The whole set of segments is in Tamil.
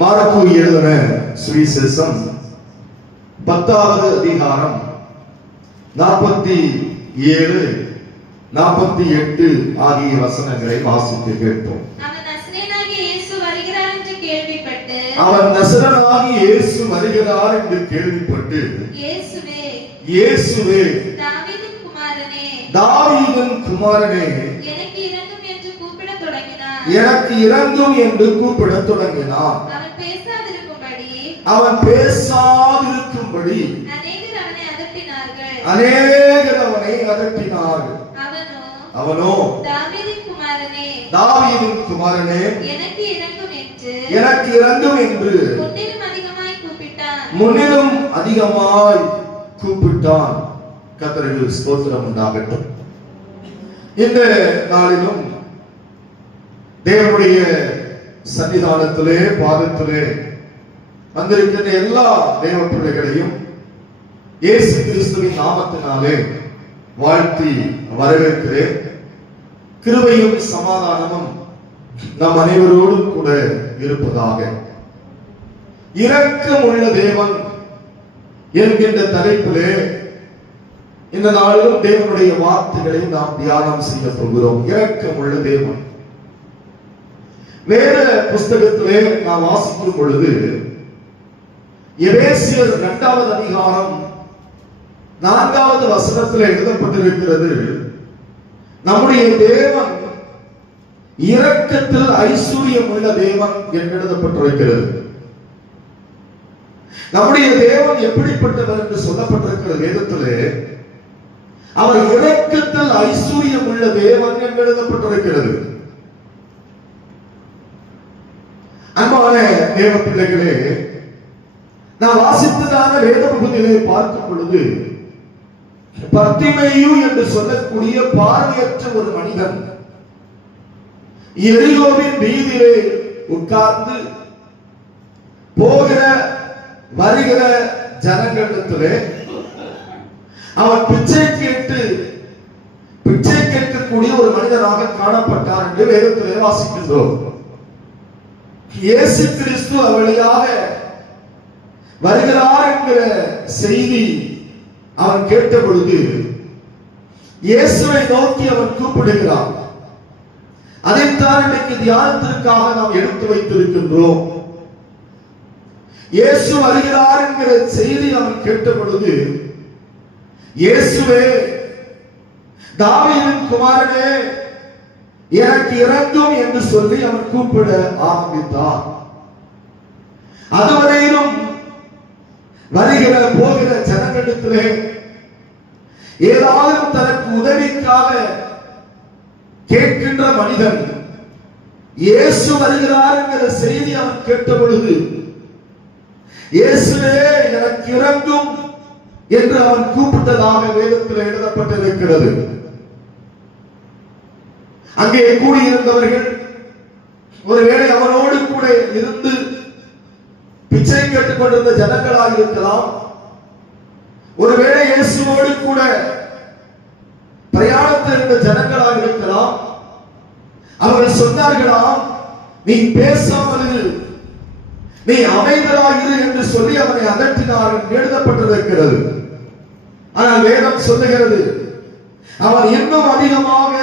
மார்க்கு எழுதின சுவிசேஷம் 10வது அதிகாரம் 47, 48 ஆகிய வசனங்களை வாசித்து கேட்போம். அவன் நசரேயனாகிய இயேசு வருகிறார் என்று கேள்விப்பட்டு இயேசுவே தாவீதின் குமாரனே எனக்கு இரங்கும் என்று கூப்பிடத் தொடங்கினான். அவன் பேசாதிருக்கும்படி அநேகர் அவனை அதட்டினார்கள். அவனோ தாவீதின் குமாரனே எனக்கு இரங்கும் என்று முன்னிலும் அதிகமாய் கூப்பிட்டான். கர்த்தருக்கு ஸ்தோத்திரம் உண்டாகட்டும். இந்த நாளிலும் தேவனுடைய சன்னிதானத்திலே பாதத்திலே வந்திருக்கின்ற எல்லா தேவ பிள்ளைகளையும் இயேசு கிறிஸ்துவின் நாமத்தினாலே வாழ்த்தி வரவேற்கிறேன். கிருபையும் சமாதானமும் நம் அனைவரோடும் கூட இருப்பதாக. இரக்கம் உள்ள தேவன் என்கின்ற தலைப்பிலே இந்த நாளிலும் தேவனுடைய வார்த்தைகளை நாம் தியானம் செய்ய போகிறோம். இரக்கம் உள்ள தேவன். வேத புஸ்தகத்திலே நாம் வாசிக்கும் பொழுது எபேசியர் 2வது அதிகாரம் 4வது வசனத்தில் எழுதப்பட்டிருக்கிறது, நம்முடைய தேவன் இரக்கத்தில் ஐஸ்வர்யம் உள்ள தேவன் என்று எழுதப்பட்டிருக்கிறது. நம்முடைய தேவன் எப்படிப்பட்டவர் என்று சொல்லப்பட்டிருக்கிறது வேதத்திலே. அவர் இரக்கத்தில் ஐஸ்வர்யம் உள்ள தேவன் என்று எழுதப்பட்டிருக்கிறது. அன்பான தேவ பிள்ளைகளே, நான் வாசித்ததான வேத பகுதியிலே பார்க்கும் பொழுது பர்திமேயு என்று சொல்லக்கூடிய பார்வையற்ற ஒரு மனிதன் எரிகோவின் வீதியிலே உட்கார்ந்து போகிற வருகிற ஜனங்களிடத்திலே அவன் பிச்சை கேட்கக்கூடிய ஒரு மனிதனாக காணப்பட்டார் என்று வேதத்திலே வாசிக்கின்றோம். இயேசு கிறிஸ்து வழியாக வருகிறார் என்கிற செய்தி அவன் கேட்ட பொழுது இயேசுவை நோக்கி அவன் கூப்பிடுகிறான். அதைத்தான் இன்றைக்கு தியானத்திற்காக நாம் எடுத்து வைத்திருக்கின்றோம். இயேசு வருகிறார் என்கிற செய்தி அவன் கேட்ட பொழுது, இயேசுவே தாவீதின் குமாரனே எனக்கு இரங்கும் என்று சொல்லி அவன் கூப்பிட ஆரம்பித்தான். அதுவரையிலும் வருகிற போகிற ஜனங்களிடத்திலே ஏதாவது தனக்கு உதவிக்காக கேட்கின்ற மனிதன் இயேசு வருகிறார் என்கிற செய்தி அவன் கேட்ட பொழுது, இயேசுவே எனக்கு இரங்கும் என்று அவன் கூப்பிட்டதாக வேதத்தில் எழுதப்பட்டிருக்கிறது. அங்கே கூடியிருந்தவர்கள் ஒருவேளை அவனோடு கூட இருந்து பிச்சை கேட்டுக் கொண்டிருந்த ஜனங்களாக இருக்கலாம். ஒருவேளை இயேசுவோடு கூட பிரயாணத்தில் இருந்த ஜனங்களாக இருக்கலாம். அவர்கள் சொன்னார்களாம், நீ பேசாமல் நீ அமைதலாயிரு என்று சொல்லி அவனை அதட்டினார்கள் எழுதப்பட்டிருக்கிறது. ஆனால் வேதம் சொல்லுகிறது, அவன் இன்னும் அதிகமாக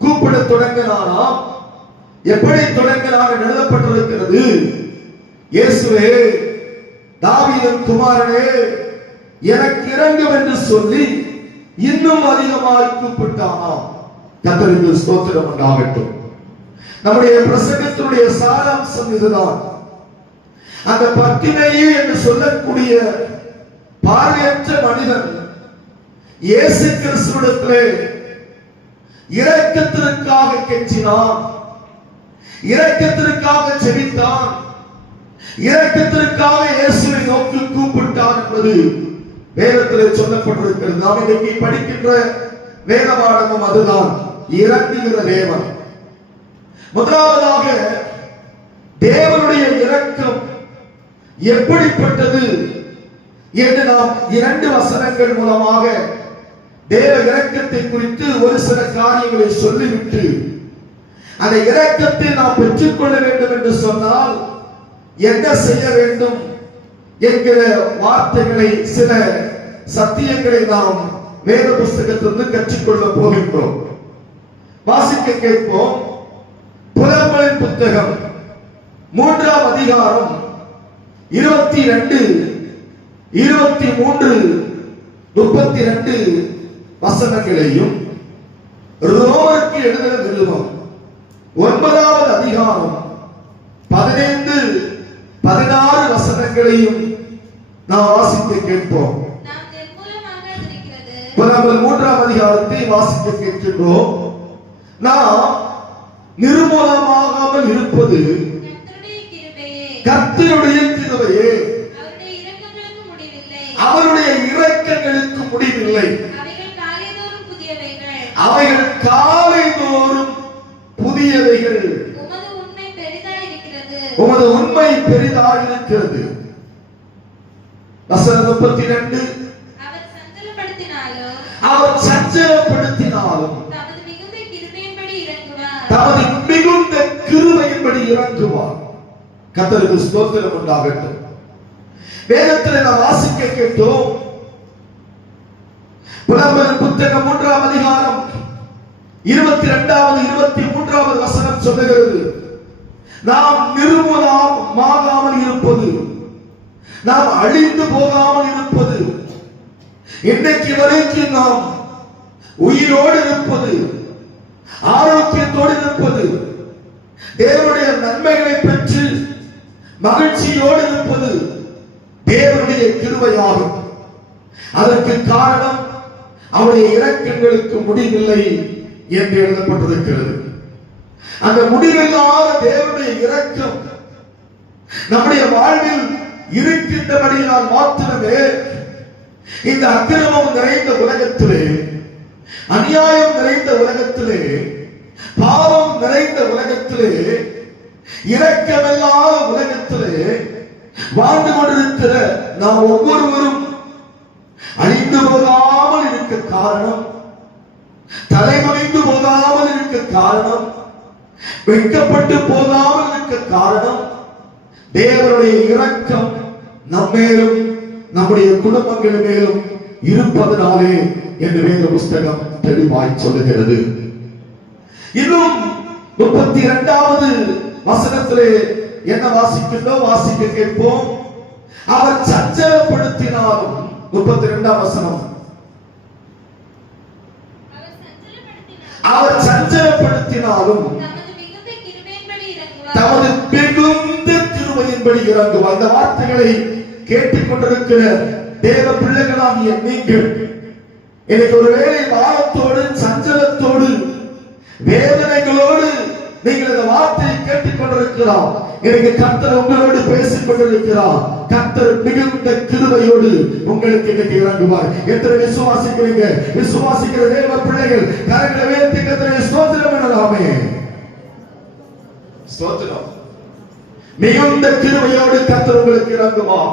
கூப்பிட தொடங்கினானாம். எப்படி தொடங்கினான் எழுதப்பட்டிருக்கிறது, இயேசுவே தாவீதின் குமாரனே எனக்கு இரங்கும் என்று சொல்லி இன்னும் அதிகமாக கூப்பிட்டானாம். கர்த்தருக்கு ஸ்தோத்திரம் உண்டாகட்டும். நம்முடைய பிரசங்கத்தினுடைய சாராம்சம் இதுதான். அந்த பர்திமேயு என்று சொல்லக்கூடிய பார்வையற்ற மனிதன் இயேசு கிறிஸ்துவிடத்திலே இரக்கத்திற்காக கெஞ்சினான், இரக்கத்திற்காக ஜெபித்தான், இரக்கத்திற்காக இயேசுவை நோக்கி கூப்பிட்டான் என்பது வேதத்திலே சொல்லப்பட்டிருக்கிறது. நாம் இன்றைக்கு படிக்கின்ற வேத பாடமும் அதுதான், இரங்குகிற தேவன். முதலாவதாக தேவனுடைய இரக்கம் எப்படிப்பட்டது என்று நாம் 2 வசனங்கள் மூலமாக தேவ இரக்கத்தை குறித்து ஒரு சில காரியங்களை சொல்லிவிட்டு அந்த இரக்கத்தை நாம் பெற்றுக்கொள்ள வேண்டும் என்று சொன்னால் என்ன செய்ய வேண்டும் என்கிற வார்த்தைகளை, சில சத்தியங்களை நாம் வேத புஸ்தகத்திலிருந்து கற்றுக்கொள்ள போகின்றோம். வாசிக்க கேட்போம். புலம்பலின் புத்தகம் 3ஆம் அதிகாரம் 22, 23, 32 வசனங்களையும், ரோமருக்கு எழுதின நிருபம் 9ஆவது அதிகாரம் 15, 16 வசனங்களையும் நாம் வாசிக்க கேட்போம். புலம்பல் 3ஆம் அதிகாரத்தை வாசிக்க கேட்கின்றோம். நாம் நிர்மூலமாகாமல் இருப்பது கர்த்தருடைய கிருபையே, அவருடைய இரக்கங்களுக்கு முடிவில்லை. அவைகள் காலைதோறும் புதியவைகள். உமது உண்மை பெரிதாயிருக்கிறது. வசனம் 32. அவர் சஞ்சலப்படுத்தினாலும் தமது மிகுந்த கிருபையின்படி இறங்குவார். கர்த்தருக்கு ஸ்தோத்திரம் உண்டாகட்டும். வேதத்தில் நாம் வாசிக்க கேட்டோம். புலம்பலின் புத்தகம் 3ஆம் அதிகாரம் 22வது 23வது வசனம் சொல்லுகிறது, நாம் நிர்மூலமாகாமல் இருப்பது, நாம் அழிந்து போகாமல் இருப்பது, இன்றைக்கு வரைக்கும் நாம் உயிரோடு இருப்பது, ஆரோக்கியத்தோடு இருப்பது, தேவனுடைய நன்மைகளை பெற்று மகிழ்ச்சியோடு இருப்பது தேவனுடைய கிருபையாகும். அதற்கு காரணம் அவருடைய இரக்கங்களுக்கு முடிவில்லை என்று எழுதப்பட்டிருக்கிறது. அந்த முடிவில்லாத தேவனுடைய இரக்கம் நம்முடைய வாழ்வில் இருக்கின்றபடியால் மாத்திரமே இந்த அக்கிரமம் நிறைந்த உலகத்திலே, அநியாயம் நிறைந்த உலகத்திலே, பாவம் நிறைந்த உலகத்திலே, இரக்கமில்லாத உலகத்திலே வாழ்ந்து கொண்டிருக்கிற நாம் ஒவ்வொருவரும் அழிந்து போகாமல் இருக்க காரணம், தலைமறைந்து போகாமல் இருக்க காரணம், வெட்கப்பட்டு போகாமல் இருக்க காரணம் தேவனுடைய இரக்கம் நம்மேலும் நம்முடைய குடும்பங்கள் மேலும் இருப்பதனாலே என்று வேத புஸ்தகம் தெளிவாய் சொல்லுகிறது. இன்னும் 32வது வசனத்திலே என்ன வாசிக்கின்றோம்? வாசிக்க கேட்போம். அவர் சஞ்சலப்படுத்தினாலும், 32ஆம் வசனம், அவர் சஞ்சலப்படுத்தினாலும் தமது மிகுந்த கிருபையின்படி இறங்குவார். இந்த வார்த்தைகளை கேட்டுக்கொண்டிருக்கிற தேவ பிள்ளைகளாகிய நீங்கள் எனக்கு ஒருவேளை வாரத்தோடு, சஞ்சலத்தோடு, வேதனைகளோடு நீங்கள் இந்த வார்த்தையை கேட்டுக்கொண்டிருக்கிறார். எனக்கு கர்த்தர் உங்களோடு பேசிக் கொண்டிருக்கிறார். கர்த்தர் மிகுந்த கிருபையோடு உங்களுக்கு இன்னைக்கு இறங்குவார். எத்தனை விசுவாசிக்கிறீங்க? விசுவாசிக்கிற தேவ பிள்ளைகள் கரங்களை உயர்த்தி கர்த்தரை ஸ்தோத்திரம் பண்ணலாமே. ஸ்தோத்திரம். மிகுந்த கிருபையோடு கர்த்தர் உங்களுக்கு இறங்குவார்.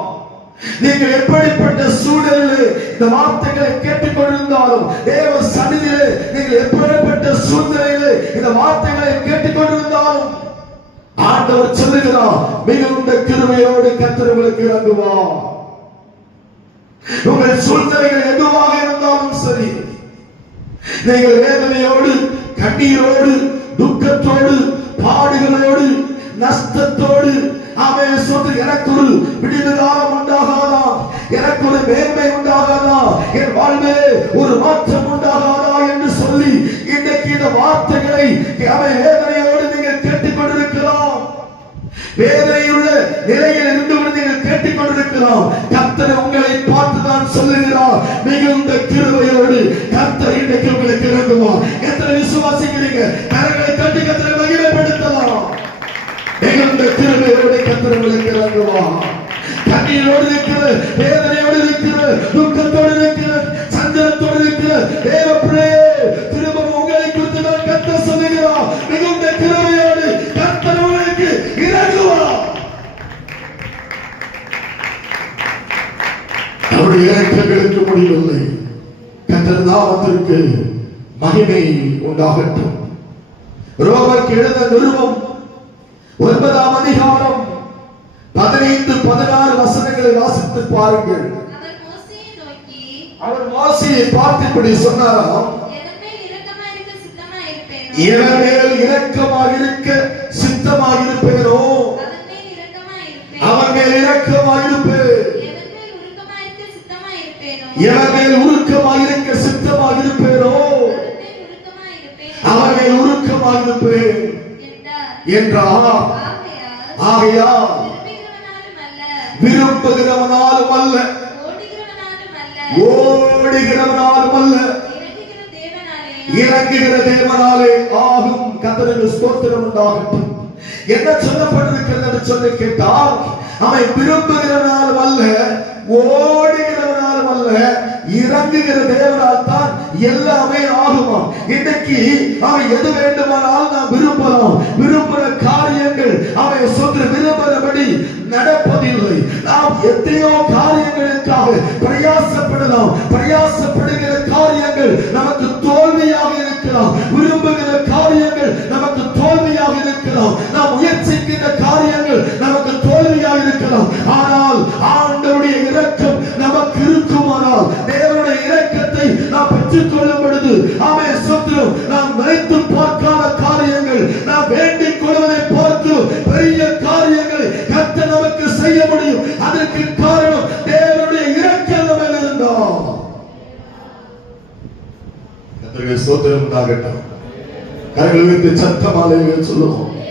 நீங்கள் எப்படிப்பட்ட சூழலில் இந்த வார்த்தைகளை கேட்டுக்கொண்டிருந்தாலும், தேவ சந்நிதியிலே நீங்கள் எப்படிப்பட்ட சூழ்நிலையிலே இந்த வார்த்தைகளை கேட்டுக்கொண்டிருந்தாலும், ஆண்டவர் சொல்லுகிறார், மிகுந்த கிருபையோடு கர்த்தர் உங்களுக்கு இறங்குவார். உங்கள் சூழ்நிலைகள் எதுவாக இருந்தாலும் சரி, நீங்கள் வேதனையோடு, கண்ணீரோடு, துக்கத்தோடு, பாடுகளோடு, நஷ்டத்தோடு, அவன் சொல்ற எனக்கு ஒரு விடுதலை காலம் உண்டாகாதா, எனக்கு ஒரு மேன்மை உண்டாகாதா, என் வாழ்வே ஒரு மாற்றம் உண்டாகாதா என்று சொல்லி இன்றைக்கு இந்த வார்த்தைகளை அவன் வேதனையோடு நீங்கள் கேட்டுக்கொண்டிருக்கலாம். வேதனையுள்ள நிலையில் இருந்து நீங்கள் கேட்டுக்கொண்டிருக்கலாம். கர்த்தர் உங்களை பார்த்துதான் சொல்லுகிறார், மிகுந்த கிருபையோடு கர்த்தர் இன்றைக்கு உங்களுக்கு இறங்குவார். எத்தனை விசுவாசிக்கிறீங்க? கரங்களை தட்டி கர்த்தரை மகிமைப்படுத்தலாம். மிகுந்த கிருபையோடு கர்த்தர் உங்களுக்கு இறங்குவார். கண்ணீரோடு இருக்கிற, வேதனையோடு இருக்கிற, துக்கத்தோடு இருக்கிற, சஞ்சலத்தோடு இருக்கிற தேவ பிள்ளையே, திரும்பவும் உங்களை குறித்து நான் கர்த்தர் சொல்லுகிறார், மிகுந்த கிருபையோடு கர்த்தர் உங்களுக்கு இறங்குவார். அவருடைய இரக்கங்களுக்கு முடிவில்லை. கர்த்தர் நாமத்திற்கு மகிமை உண்டாகட்டும். ரோமருக்கு எழுதின நிருபம் 9ஆம் அதிகாரம் 15, 16 வசனங்களை வாசித்து பாருங்கள். அவர் மோசேயை நோக்கி, அவர் மோசேயை பார்த்து இப்படி சொன்னாராம், எவன் மேல் இரக்கமாயிருக்க சித்தமாயிருப்பேனோ, எவன் மேல் இரக்கமாயிருக்க சித்தமாயிருப்பேனோ அவன் மேல் இரக்கமாயிருப்பேன். அவன் மேல் இரக்கமாயிருப்பேன். எவன் மேல் உருக்கமாயிருக்க சித்தமாயிருப்பேனோ, எவன் மேல் உருக்கமாயிருக்க சித்தமாயிருப்பேனோ அவன் மேல் உருக்கமாயிருப்பேன் என்றார். ஆகையால் விரும்புகிறவனாலும் அல்ல, ஓடுகிறவனாலும் அல்ல, இறங்குகிற தேவனாலே ஆகும். கர்த்தருக்கு ஸ்தோத்திரம் உண்டாகட்டும். என்ன சொல்லப்பட்டிருக்கிறது என்று சொல்லி கேட்டால், அவன் விரும்புகிறவனாலும் அல்ல, ஓடுகிறவனாலும் அல்ல, இறங்குகிற தேவனால் தான் எல்லாமே ஆகுமா. இன்னைக்கு அவன் எது வேண்டுமானால் நாம் விரும்பலாம். விரும்புகிற காரியங்கள் அவன் சொல்ற விரும்புகிறபடி நடப்பதில்லை. நாம் எத்தனையோ காரியங்களுக்காக பிரயாசப்படலாம். பிரயாசப்படுகிற காரியங்கள் நமக்கு தோல்வியாக இருக்கலாம். விரும்புகிற காரியங்கள் நமக்கு தோல்வியாக இருக்கலாம். நாம் முயற்சிக்கின்ற காரியங்கள் நமக்கு தோல்வியாக இருக்கலாம். ஆனால் ஆண்டவருடைய இரக்கம் நமக்கு இருக்குமானால், தேவனுடைய இரக்கத்தை நாம் பெற்றுக் கொள்ளும் பொழுது, ஆமென் ஸ்தோத்திரம், நாம் நினைத்து பார்க்காத காரியங்கள், நாம் வேண்டிக் கொள்வதை பார்த்து பெரிய காரியங்களை கர்த்தர் நமக்கு செய்ய முடியும். அதற்கு காரணம் தேவனுடைய இரக்கம் நம்மில் இருந்தால். கர்த்தருக்கு ஸ்தோத்திரம் உண்டாகட்டும். கரங்களை உயர்த்தி சத்தமாலே சொல்லுவோம்.